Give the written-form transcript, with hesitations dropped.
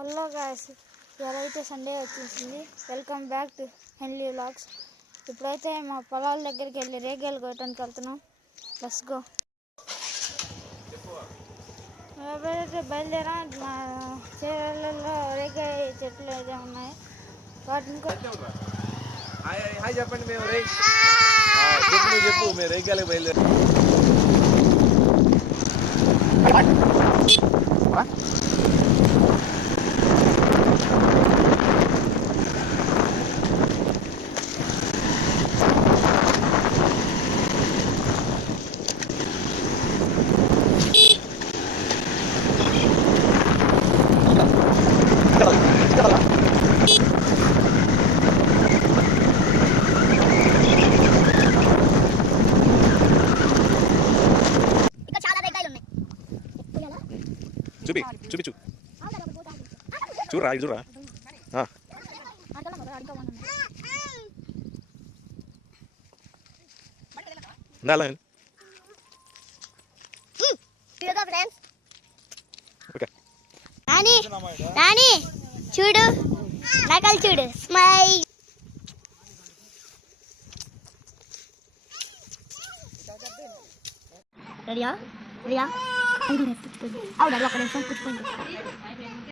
Hello guys, ఇవాళైతే Sunday వచ్చేసింది. Welcome back to Henley vlogs. ఇప్పుడైతే మా పొలాల దగ్గరికి వెళ్ళి రేగాయలు కొట్టడానికి వెళ్తున్నాం. Let's go. ఎప్పుడైతే బయలుదేరా మా చీరలలో రేగాయ చెట్లు అయితే ఉన్నాయి. వాటిని చెప్పండి. మేము చెప్పు మేము రేగాయలకు బయలుదేరా. చూపించు చూడరా ఇది చూడరా. రాణి చూడు, నకలు చూడు, స్మైల్. రెడీయా రెడీయా అవును అక్కడ కూర్చోండి.